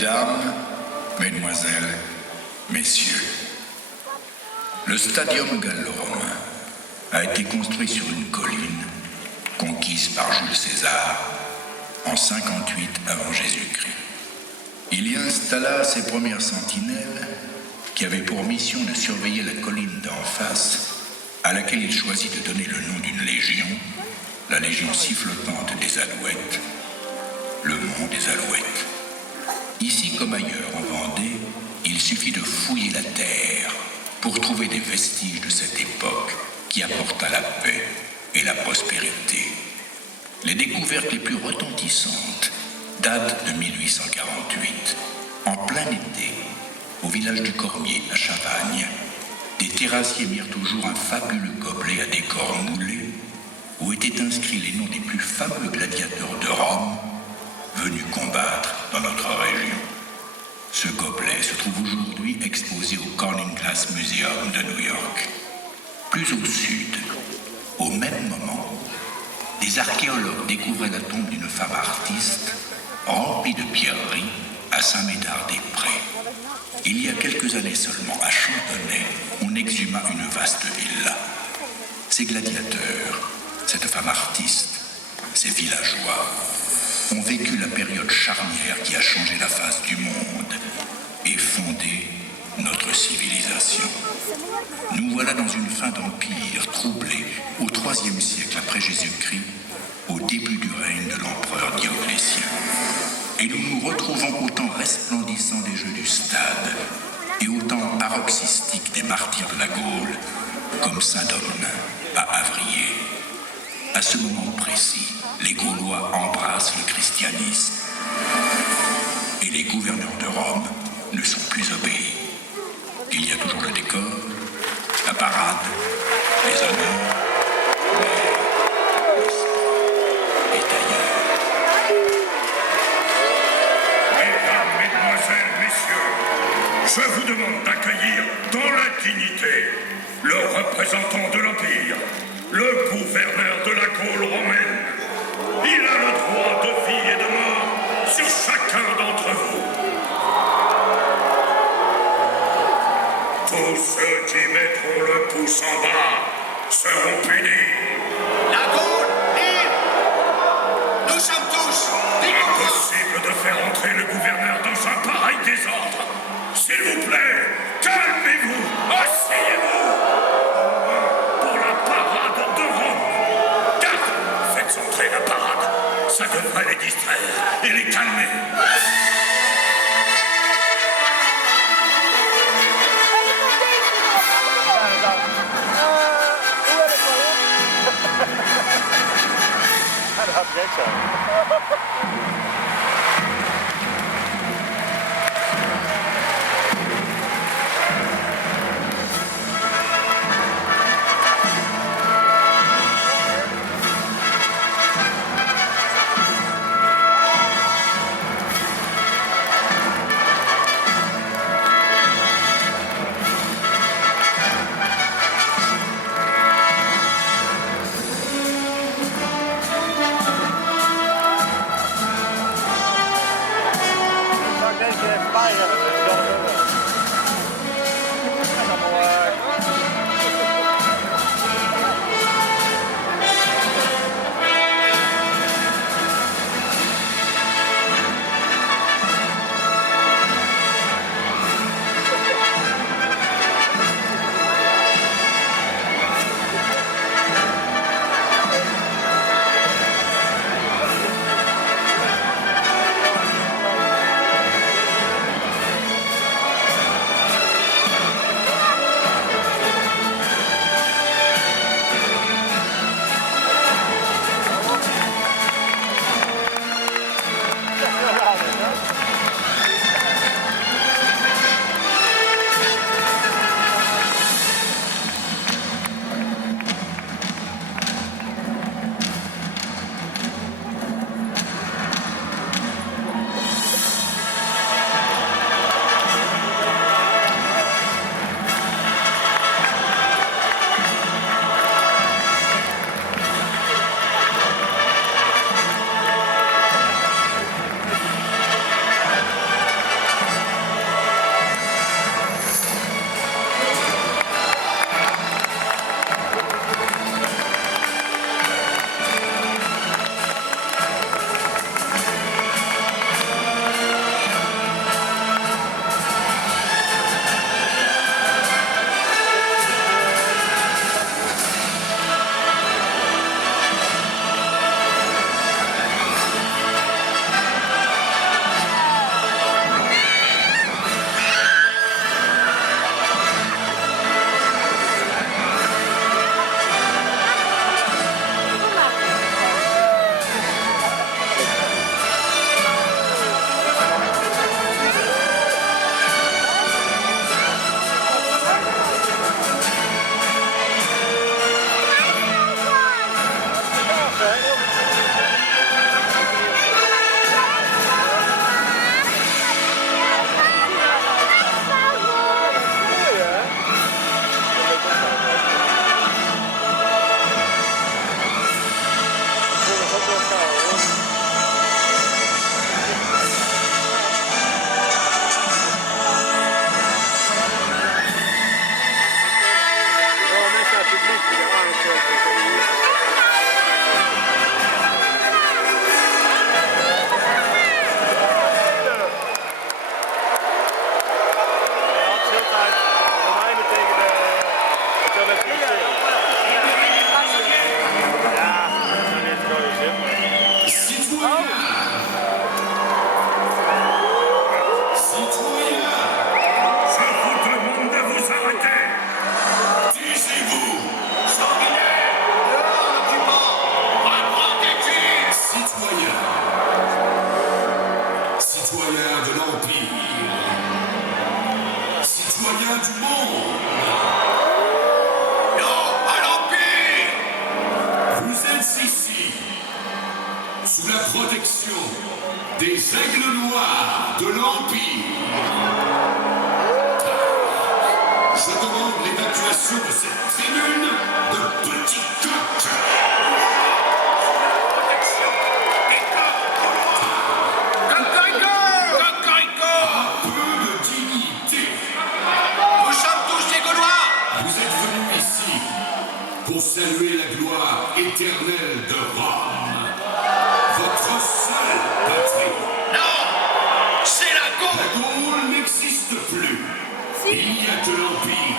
Mesdames, Mesdemoiselles, Messieurs, le Stadium gallo-romain a été construit sur une colline conquise par Jules César en 58 avant Jésus-Christ. Il y installa ses premières sentinelles qui avaient pour mission de surveiller la colline d'en face, à laquelle il choisit de donner le nom d'une légion, la légion sifflotante des Alouettes, le mont des Alouettes. Ici comme ailleurs en Vendée, il suffit de fouiller la terre pour trouver des vestiges de cette époque qui apporta la paix et la prospérité. Les découvertes les plus retentissantes datent de 1848. En plein été, au village du Cormier à Chavagne, des terrassiers mirent au jour un fabuleux gobelet à décor moulé où étaient inscrits les noms des plus fameux gladiateurs de Rome venus combattre dans notre région. Ce gobelet se trouve aujourd'hui exposé au Corning Glass Museum de New York. Plus au sud, au même moment, des archéologues découvraient la tombe d'une femme artiste remplie de pierreries à Saint-Médard-des-Prés. Il y a quelques années seulement, à Chantonnay, on exhuma une vaste villa. Ces gladiateurs, cette femme artiste, ces villageois, ont vécu la période charnière qui a changé la face du monde et fondé notre civilisation. Nous voilà dans une fin d'empire troublée au IIIe siècle après Jésus-Christ, au début du règne de l'empereur Dioclétien. Et nous nous retrouvons au temps resplendissant des Jeux du Stade et au temps paroxystique des martyrs de la Gaule, comme Saint-Domne à Avrier. À ce moment précis, les Gaulois embrassent le christianisme et les gouverneurs de Rome ne sont plus obéis. Il y a toujours le décor, la parade, les honneurs, mais le sang est ailleurs. Mesdames, Mesdemoiselles, Messieurs, je vous demande d'accueillir dans la dignité le représentant de l'Empire, le gouverneur de la Gaule romaine. Il a le droit de vie et de mort sur chacun d'entre vous. Tous ceux qui mettront le pouce en bas seront punis. La Gaule libre! Nous sommes tous libres! Impossible de faire entrer le gouverneur dans un pareil désordre. S'il vous plaît, calmez-vous, asseyez-vous. Pour la parade de Rome. Garde, faites entrer la parade. Ça devrait les distraire et les calmer. ici, sous la protection des aigles noirs de l'Empire, je demande l'évacuation de cette tribune de petits coqs. Pour saluer la gloire éternelle de Rome, votre seule patrie. Non, c'est la Gaule. La Gaule n'existe plus. Il n'y a que l'Empire.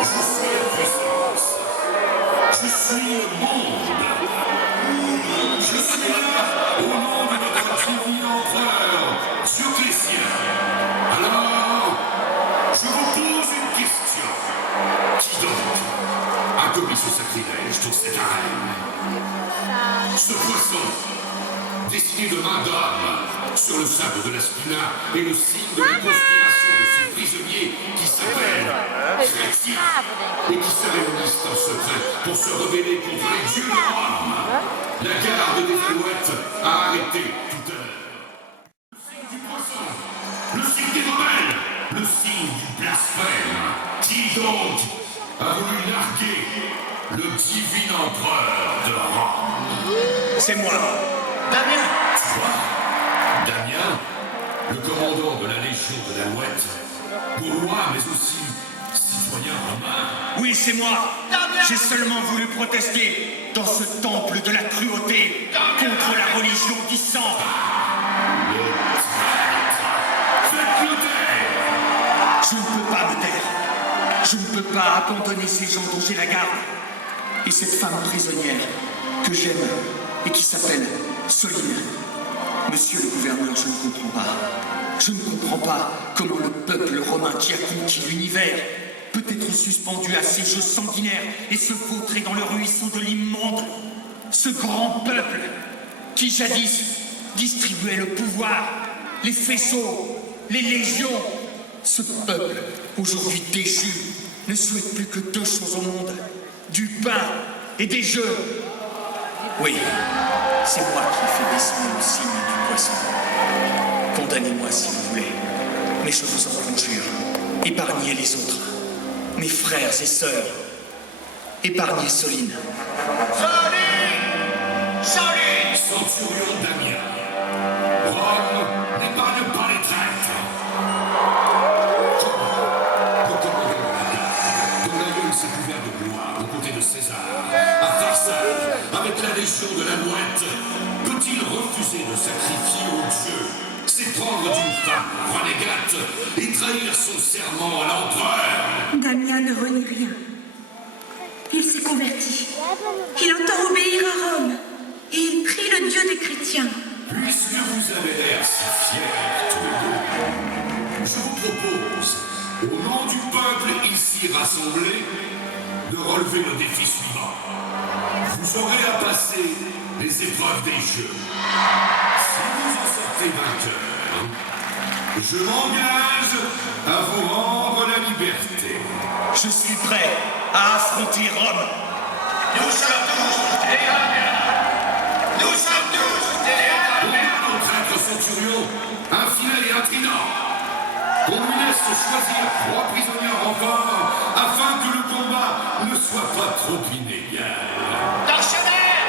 Je suis la puissance. Je suis le monde. Je suis là au nom de notre divin empereur, Dioclétien. Alors, je vous pose une question. Qui donc a commis ce sacrilège dans cette arène? Ce poisson, dessiné de main d'homme sur le sable de la Spina, est le signe de la conspiration de ces prisonniers qui s'appellent chrétiens et qui se réunissent en secret pour se rebeller contre les dieux de Rome. La garde des Alouettes a arrêté tout à l'heure. Le signe du poisson, le signe des rebelles, le signe du blasphème. Qui donc a voulu larguer le divin empereur de Rome? C'est moi. Damien. Toi, Damien, le commandant de la Légion de l'Alouette, gaulois mais aussi citoyen romain. Oui, c'est moi. J'ai seulement voulu protester dans ce temple de la cruauté contre la religion du sang. Faites-le taire! Je ne peux pas me taire. Je ne peux pas abandonner ces gens dont j'ai la garde. Et cette femme prisonnière que j'aime et qui s'appelle Soline. Monsieur le gouverneur, je ne comprends pas. Je ne comprends pas comment le peuple romain qui a conquis l'univers peut être suspendu à ces jeux sanguinaires et se vautrer dans le ruisseau de l'immonde. Ce grand peuple qui jadis distribuait le pouvoir, les faisceaux, les légions. Ce peuple, aujourd'hui déchu, ne souhaite plus que deux choses au monde, du pain et des jeux. Oui, c'est moi qui ai fait dessiner le signe du poisson. Condamnez-moi si vous voulez, mais je vous en conjure, épargnez les autres, mes frères et sœurs. Épargnez Soline. Soline. Centurion Damien, Rome n'épargne pas les traîtres. S'est couvert de gloire aux côtés de César, à Pharsale, avec la légion de la Mouette. Peut-il refuser de sacrifier aux dieux, s'éprendre d'une femme renégate et trahir son serment à l'empereur? Damien ne renie rien. Il s'est converti. Il entend obéir à Rome. Et il prie le Dieu des chrétiens. Puisque vous avez l'air si fiers tous les deux, je vous propose, au nom du peuple ici rassemblé, de relever le défi suivant. Vous aurez à passer les épreuves des jeux. Si vous en sortez vainqueur, je m'engage à vous rendre la liberté. Je suis prêt à affronter Rome. Nous sommes tous des Romains. Nous sommes tous des Romains. Au traître centurion, un filet et un trident. On lui laisse choisir 3 prisonniers en renfort afin que le combat ne soit pas trop inégal. Tortionnaire.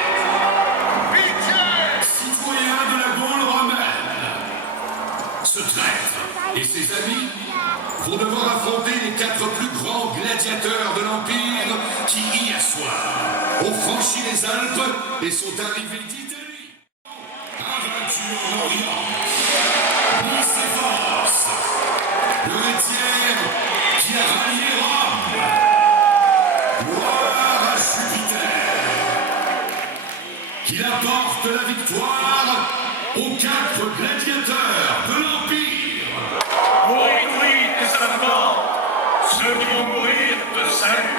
Pitié. Citoyens de la Gaule romaine, ce traître et ses amis vont devoir affronter les 4 plus grands gladiateurs de l'Empire qui, hier soir, ont franchi les Alpes et sont arrivés d'Italie. Invaincus en Orient, Nicéphore, le héritier qui a rallié Rome. Gloire à Jupiter, qu'il apporte la victoire aux 4 gladiateurs de l'Empire. Oui, des Allemands, ceux qui vont mourir de salut.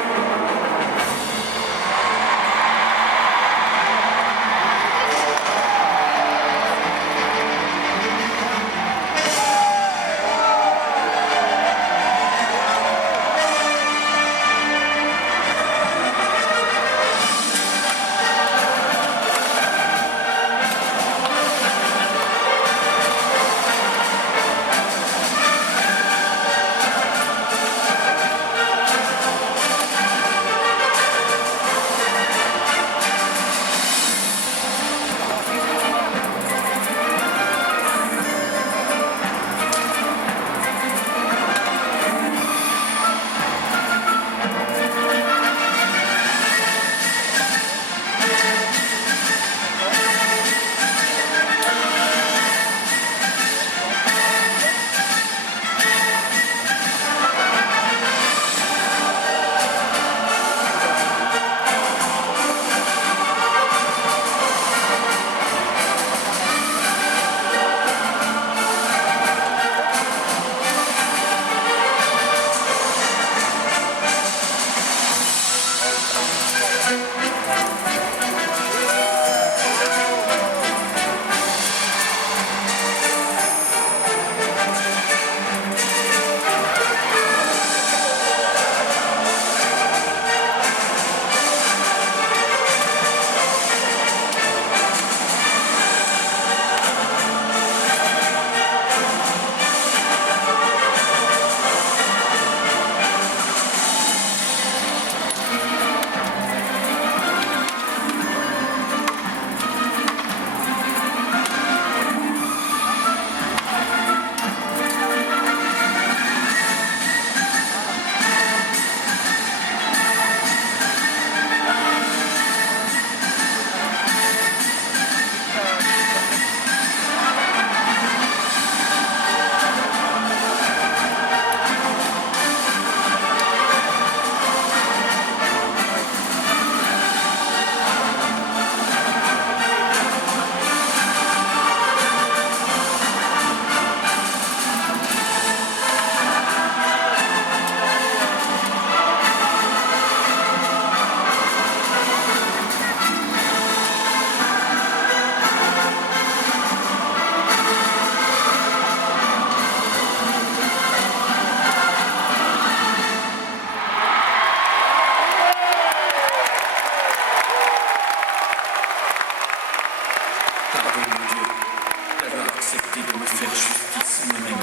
capacité de me faire justice moi-même.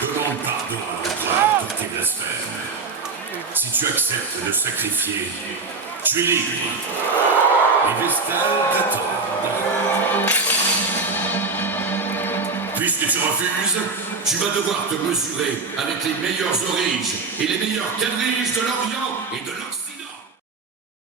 Demande pardon à l'empereur pour tes blasphèmes. Si tu acceptes de sacrifier, tu es libre. Les Vestales t'attendent. Puisque tu refuses, tu vas devoir te mesurer avec les meilleurs Auriges et les meilleurs Quadriges de l'Orient et de l'Occident.